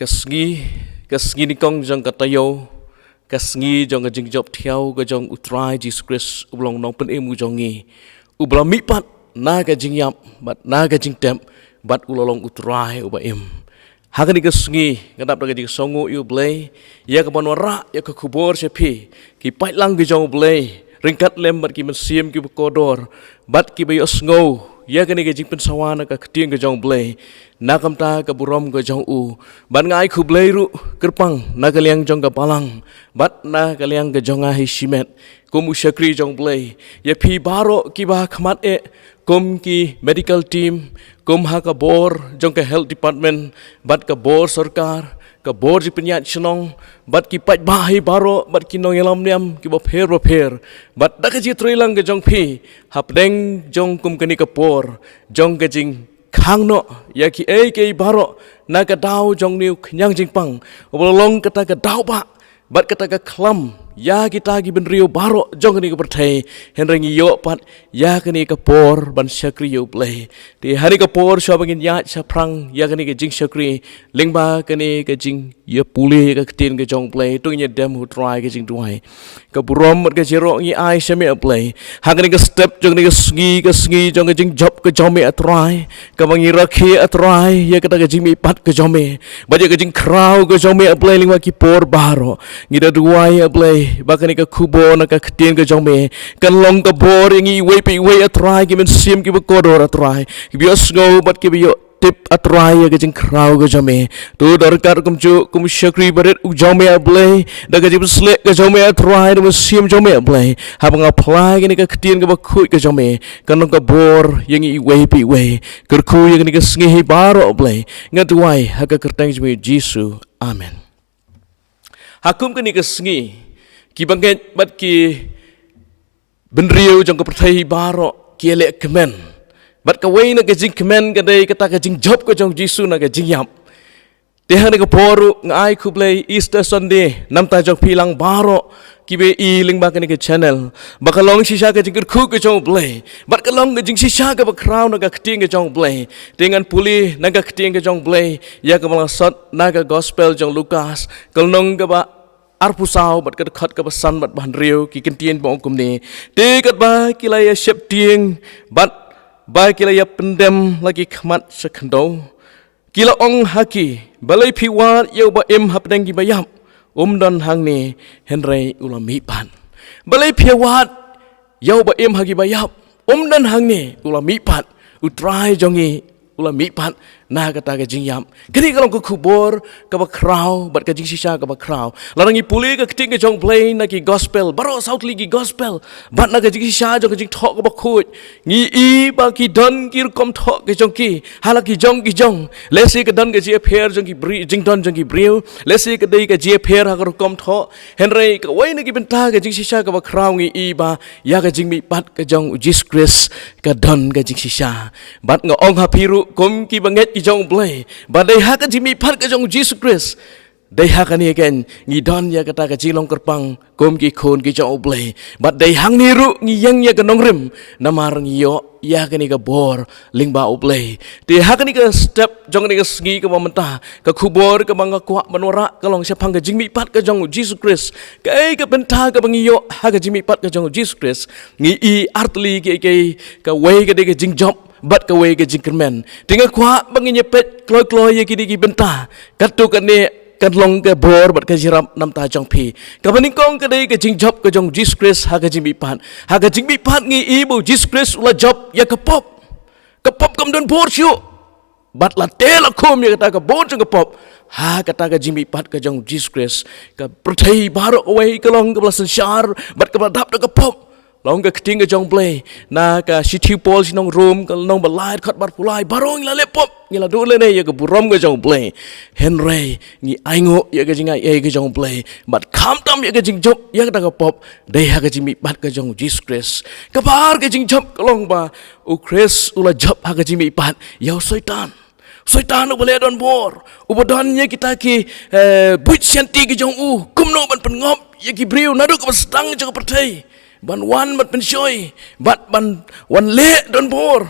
Kasngi ni kong jong katayo, kasngi jong ka jing job thiau ka jong utrai Jesus Christ ublong nong pen emu jongi. Ubla mipat na ka jing yap, bat na ka jing tem, bat ulolong utrai uba em. Hakan ni kasngi, kadap ka jing songo yu blay, ya ka banwara ya ka kubor sepi, ki pait lang ka jong blay, ringkat lem bat ki mensiam ki kodor, bat ki bayo sngo, ya ka ni ka jing pensawana ka ketiang ka jong blay. Nakam ta ka burom ka jong u bat ngai khu blei ru kerpang na ka liang jong ka palang bat na ka liang ka jong a hi simet kum usyakri jong blei ya phi baro ki ba khmat e kum ki medical team kum ha ka bor jong ka health department bat ka bor sarkar ka bor ji penyat chnong bat ki pat ba hi baro bat ki nong yalam niam ki ba pher bat da ka ji trilang ka jong phi hap deng jong kum ka ni ka por jong ka jing khang no ya ki ke baro na ka dau jong niu knyang jing pang obolong kata ka dau ba bat kata ka klam ya kita gi ben rio baro jong ni ka perthai hen rengi yo pat ya ka ni ka por ban syakri yo play ti hari ka por sha bangin ya cha prang ya ka ni ka jing syakri lingba ka ni ka jing ya puli ka tin ka jong play tu nya dem hu try ka jing tuai ka burom ka jero ngi ai shame play ha ka ni ka step jong ni ka sngi jong ka jing job ka jong me try ka bangi rakhi try ya ka ta ka jing mi pat ka jong me ba ka jing kraw ka jong me play lingba ki por baro ngi da duai play bakani ka kubo na ka ktin ka jong me kan long ka bor ngi we pi we try ki men sim ki ba kodor try ki bi osgo bat ki bi tip atrai ka jing kraw ka jong me tu darkar kum chu kum shakri baret u jong me play da ka jib sle ka jong me try da sim jong me play ha bang apply ki ka ktin ka ba khu ka jong me kan long ka bor ngi we pi we ker khu ngi ka sngi baro play ngat wai ha ka kertang jme Jesus amen hakum ka ni ka sngi ki banget bat ki benriu jong ka perthai baro ki le kemen bat ka wei na ka jing kemen ka dei kata ka jing job ka jong jisu na ka jing yap te ha ka poru ngai khublei Easter Sunday nam ta jong pilang baro ki be I ling ba ka ni ka channel ba ka long shisha ka jing khu ka jong blei bat ka long ka jing shisha ka ba crown na ka kting ka jong blei dengan puli na ka kting ka jong blei ya ka malang sot na ka gospel jong Lukas kal nong ka ba arpusau bat kat khat ka basan bat ban riu ki kentien bong kum ni te kat ba kilaya shep tieng bat ba kilaya pendem lagi khmat sekhndo kila ong haki balai phiwat yo ba em hap deng ki bayap don hang ni henrei ulami pan balai phiwat yo ba em haki bayap don hang ni ulami pan utrai jongi ulami pan na kata ka jing yam kini kalau ku kubor ka ba kraw bat ka jing shisha ka ba kraw larangi puli ka kting ka jong play na ki gospel baro south league gospel bat na ka jing shisha jong ka jing thok ka ba khut ngi I ba ki don ki kom thok ka jong ki hala ki jong lesi ka don ka je pher jong ki bri jing don jong ki briu lesi ka dei ka je pher ha ka kom thok henrei ka wai na ki benta ka jing shisha ka ba kraw ngi I ba ya ka jing mi pat ka jong Jesus Christ ka don ka jing shisha bat nga ong ha piru kom ki banget jong blay badai ha ka jimi phat ka jong Jesus Christ dai ha ka ni ken ngi don ya kata ka jilong kerpang kom ki khon ki jong blay badai hang ni ru ngi yang ya ka nong rim namar ngi yo ya ka ni ka bor lingba oblay te ha ka ni ka step jong ni ka sngi ka mamenta ka khubor ka bang kwa manora ka long sepang ka jimi phat ka jong Jesus Christ ka ka benta ka bang yo ha ka jimi phat ka jong Jesus Christ ngi I artli ke ka wei ka de ka jing job bat ka wei ka jingkermen tinga kwa banginya pet kloi ya kidi ki benta katu ka ne kan long ka bor bat ka jirap nam ta jong phi ka baning kong ka dei ka jing job ka jong Jesus Christ ha ka jing bi pat ngi I bu Jesus Christ la job ya ka pop kam don bor shu bat la te la khom ya ka bor jong ka pop ha kata ka jing bi pat ka jong Jesus Christ ka perthai baro wei ka long ka belasan syar bat ka dap ka pop long ka kting ka jong play na ka city pol sinong room ka long balai khat bar pulai barong la lepop ngila do le ne ya ka burom ka jong play henrei ngi aingo ya ka jinga ya ka jong play but kham tam ya ka jing job ya ka pop dei ha ka jimi bat ka jong Jesus Christ ka bar ka jing job ka long ba u Christ ula job ha ka jimi bat ya Soitan boleh don bor ubodonnya kita ki buit senti ki jong kumno ban pengop ya ki briu nadu ka stang jong pertai ban wan bat pensoi bat ban wan le don bor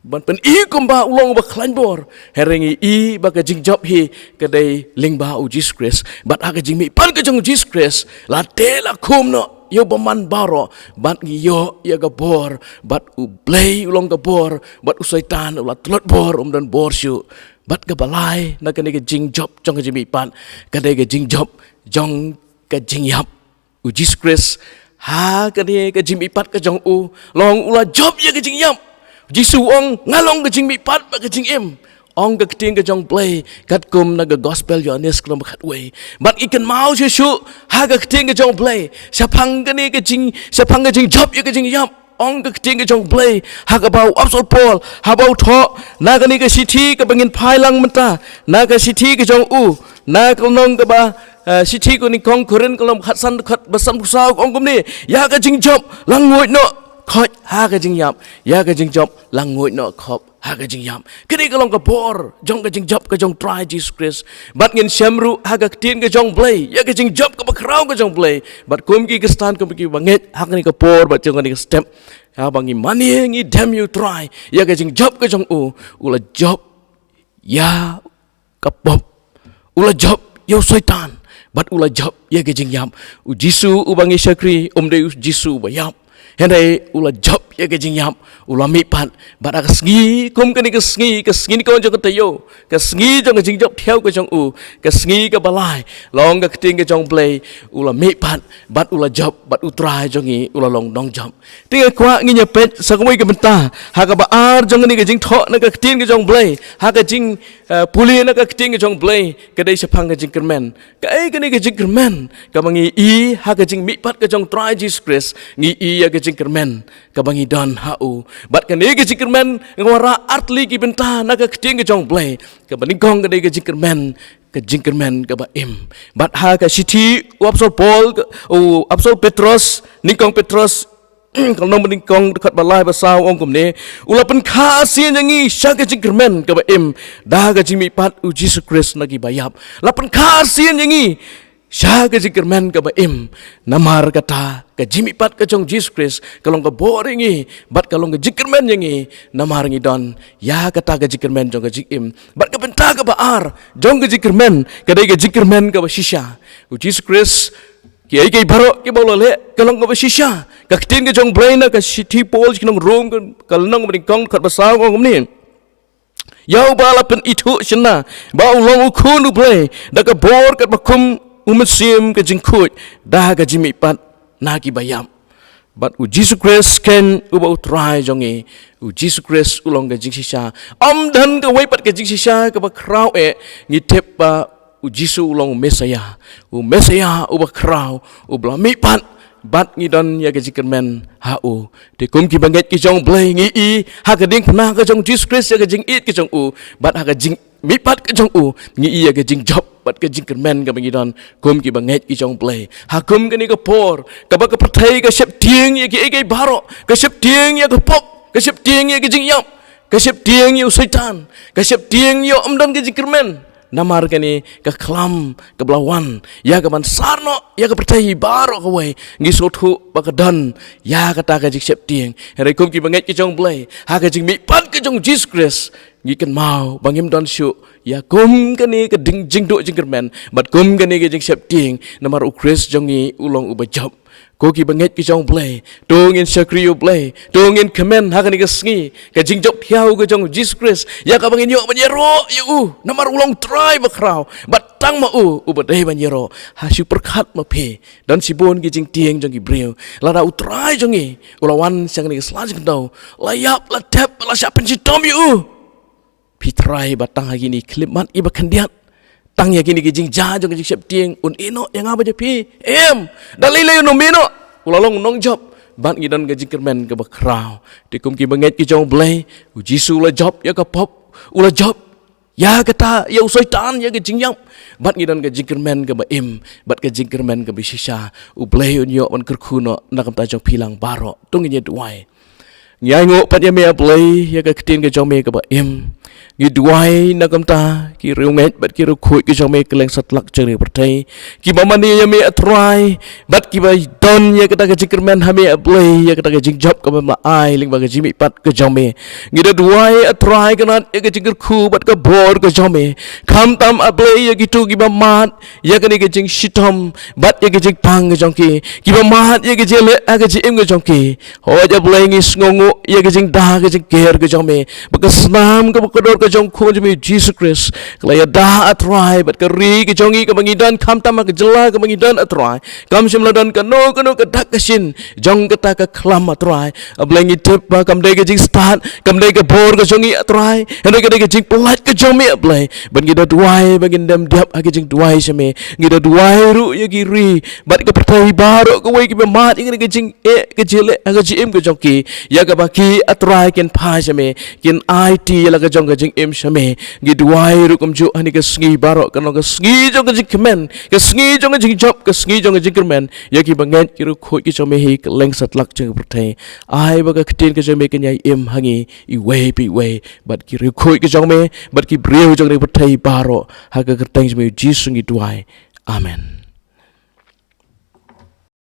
ban pen I kumba ulong ba klan bor herengi I ba ka jing job hi ka dei lingba u Jesus Christ bat aga jing mi pan ka jong Jesus Christ la te la khum no yo baman baro bat ngi yo ya ga bor bat u blay ulong ga bor bat u saitan la tlot bor dan bor shu bat ka balai na ka ni ka jing job jong ka jing mi pan ka dei ka jing job jong ka jing yap u Jesus Christ ha ka ni ka jing mi pat ka jong u long ula job ya ka jing yap Jisu ong ngalong ke jing mi pat ba ke jing im ong ke ting ke jong play kat kum na ke gospel yo anis klom khat way but ikan mau shu ha ke ting ke jong play sapang ke ni ke jing sapang ke jing job yo ke jing yap ong ke ting ke jong play ha ke bau apsol pol ha bau tho na ke ni ke city ke bangin phai lang mata na ke city ke jong u na ke nong ke ba city ko ni kong kurin klom khat san khat basan pusau ong kum ni ya ke jing job lang ngoi no khoi ha ka jing yap ya ka jing job lang ngoi no khop ha ka jing yap kini ka long ka bor jong ka jing job ka jong try Jesus Christ bat ngin shamru ha ka tin ka jong play ya ka jing job ka bakrau ka jong play bat kum ki ka stand kum ki banget ha ka ni ka bor bat jong ka ni ka step ha bangi money ngi damn you try ya ka jing job ka jong u ula job ya ka pop ula job yo satan bat ula job ya ka jing yap u jisu u bangi shakri de jisu ba yap Henry ula job ya ke jing yap ula mi pat bat ak sngi kum ke ni ko jong ke tayo ke sngi jong ke jing job theo ke jong u ke sngi ke balai long ke ting ke jong play ula mi pat bat ula job bat utrai jong i ula long dong job ting kwa ngi nya pet sakoi ke benta ha ka ba ar jong ni ke jing tho na ke ting ke jong play ha ke jing puli na ke ting ke jong play ke dei sapang ke jing kermen ke ai ke ni ke jing kermen ka bangi I ha ke jing mi pat ke jong try Jesus Christ ngi I ya ke jing kermen ka bangi don hau bat ka ni ke jing kermen ngora artli ki benta na ke ting ke jong play ka bani gong ke dei ke jing kermen ke jing kermen ka ba im bat ha ka city apsol Paul apsol Petrus nikong Petrus kalau nong meningkong dekat balai basau ong kum ni ulapan kasian yangi syak jing kermen ka ba im dah ka jing mi pat u Jesus Christ nagi bayap lapan kasian yangi syak jing kermen ka ba im namar kata ka jing mi pat ka jong Jesus Christ kalau ka boringi bat kalau ka jing kermen yangi namar ngi don ya kata ka jing kermen jong ka jing im bat ka benta ka ba ar jong ka jing kermen ka dai ka jing kermen ka ba shisha u Jesus Christ Kiai kiai baru kiai bawa le kalau ngapa sisa, kaktin ke jong brain ke city pol kinong room kalau nong meningkong kat besar kong ni. Yau bala pen itu cina, bau long ukun ublay, dah ke bor kat bakum umatsim ke jengkut, dah ke jimi pat nagi bayam. But u Jesus Christ ken ubau try jongi, u Jesus Christ ulong ke jing sisa, dan ke waipat ke jing sisa ke bakrau ngitep ba u Jisu ulong Mesaya u bakrau u blami pat bat ngidon ya ke jikermen hau de kum ki banget ki jong blai ngi I ha ka ding pernah ke jong Jesus Christ ya ke jing it ke jong u bat ha ka jing mi pat ke jong u ngi I ya ke jing job bat ke jikermen ka ngidon kum ki banget ki jong blai ha kum ke ni ke por ka ba ke pertai ke sep tieng ya ke ai baro ke sep tieng ya ke pop ke sep tieng ya ke jing yap ke sep tieng ya setan ke sep tieng ya amdan ke jikermen namar kani ke kelam ke belawan ya ke ban sarno ya ke percaya baro ke wei ngi sotu bakadan ya kata ke jik sep tieng hari kum ki banget ki jong blai ha ke jing mi pan ke jong Jesus Christ ngi ken mau bangim don shu ya kum kani ke ding jing do jing kermen bat kum kani ke jing sep tieng namar u Christ jongi ulong u bajab ko ki banget ki jong blai dongin sakriyo blai dongin kemen ha kani ke sngi ke jing jok thiau ke jong Jesus Christ ya ka bangin yo banyero yu namar ulong try bakrau bat tang ma u badai banyero ha su perkat ma phe dan sibon ki jing tieng jong ki breu la da u try jongi ulawan sang ni slaj kendau layap la tap la siapen si tom yu pi try batang hagi ni klimat i bakandiat tang ya kini kijing ja jong kijing sep tieng un ino yang apa je pi dalile no mino ulalong nong job ban ngidan ke jingkermen ke bakrau dikum ki banget ki jong blai u Jisu la job ya ka pop ula job ya kata ya usaitan ya ke jingyam bat ngidan ke jingkermen ke baim bat ke jingkermen ke bisisa u blai un yo on kerkuno nakam ta jong pilang baro tunginya duai nyai ngo pat ya me blai ya ke ketin ke jong me ke baim ngi duai na kamta ki riunget bat ki ru khoi ki jome keleng satlak jeng pertai ki mamani ya me atrai bat ki bai don ya kata ke jikerman hame ablay ya kata ke jingjop ka ma ai ling ba ke jimi pat ke jome ngi da duai atrai kanat ya ke jiker khu bat ka bor ke jome kham tam ablay ya gitu ki ba mat ya ke ni ke jing shitom bat ya ke jing pang ke jongki ki ba mat ya ke jele a ke jim ke jongki ho ja blay ngi sngongu ya ke jing da ke jing ger ke jome ba ka snam ka ba ka dor ke jong khu jimi Jesus Christ kala ya da atrai bat ka ri ke jongi ka bangi dan kham tam ka jela ka bangi dan atrai kam shimla dan ka no ka dak ka shin jong ka ta ka khlam atrai ablay ngi tip ba kam de ke jing start kam de ke bor ke jongi atrai hene ke de ke jing plat ke jomi ablay ban ngi da duai bagin dam diap age jing duai shame ngi da duai ru ya ki ri bat ka pertai baro ka wei ki ba mat ngi ke jing e ke jele age jim ke jongki ya ka ba ki atrai ken pha shame kin IT ya la ka jong ka jing em shame ngi duai ru kum ju ani ka sngi baro ka no ka sngi jong ka jing kemen ka sngi jong ka jing job ka sngi jong ka jing kemen ya ki bangen ki ru khoi ki chome hi ka leng sat lak jeng pertai ai ba ka ktin ka jome ke nyai em hangi I wei pi wei bat ki ru khoi ki jome bat ki breu jong ni pertai baro ha ka kerteng jome Jesus ngi duai amen